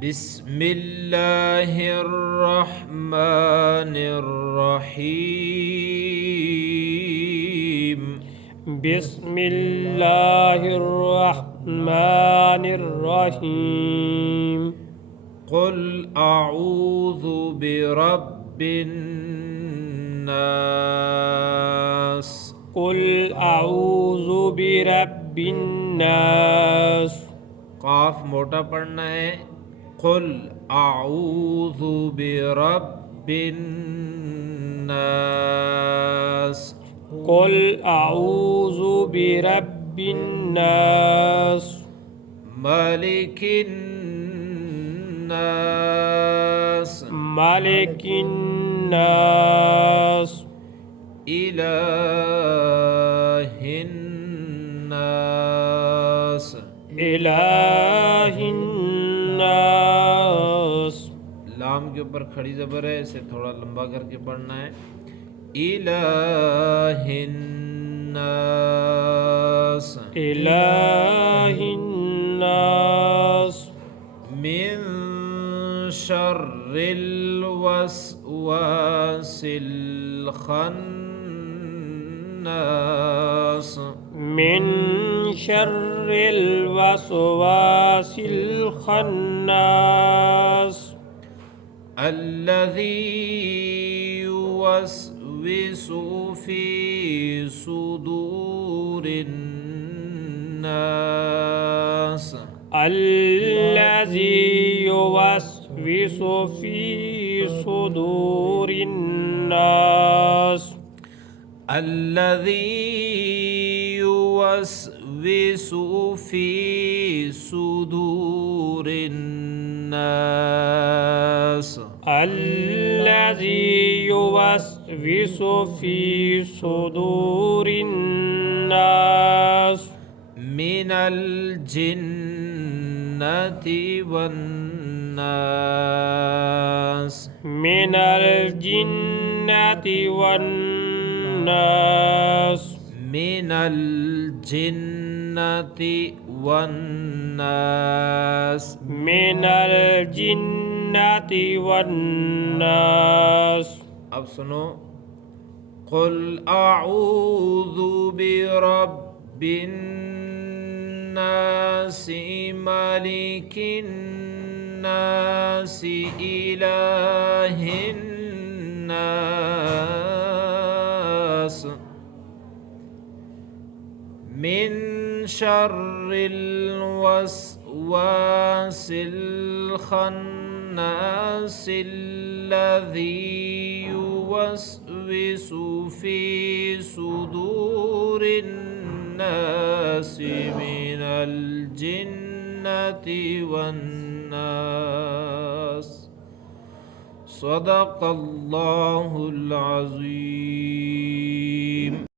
بسم الله الرحمن الرحيم بسم الله الرحمن الرحيم قل أعوذ برب الناس قل أعوذ برب الناس काफ मोटा पढ़ना है कुल आऊज़ु बिरब्बिन्नास قل أعوذ برب الناس मलिकिन्नास ملك الناس इलाहिन्नास إله الناس लाम के ऊपर खड़ी जबर है, इसे थोड़ा लंबा करके पढ़ना है इलाहिन्नास إله الناس मिन शर्रिल वस्वासिल खन्नास من شر الوسواس الخناس الذي يوسوس في صدور الناس الذي يوسوس في صدور الناس الذي يوسوس في صدور الناس الذي يوسوس في صدور الناس من الجنة والناس من الجنة والناس من الجنة والناس من الجنة والناس अब सुनो कुल अऊज़ु बिरब्बिन नास मलिकिन नास इलाहिन नास मिन शर्रिल वस्वासिल खन्नास الذي يوسوس في صدور الناس من الجنة والناس صدق الله العظيم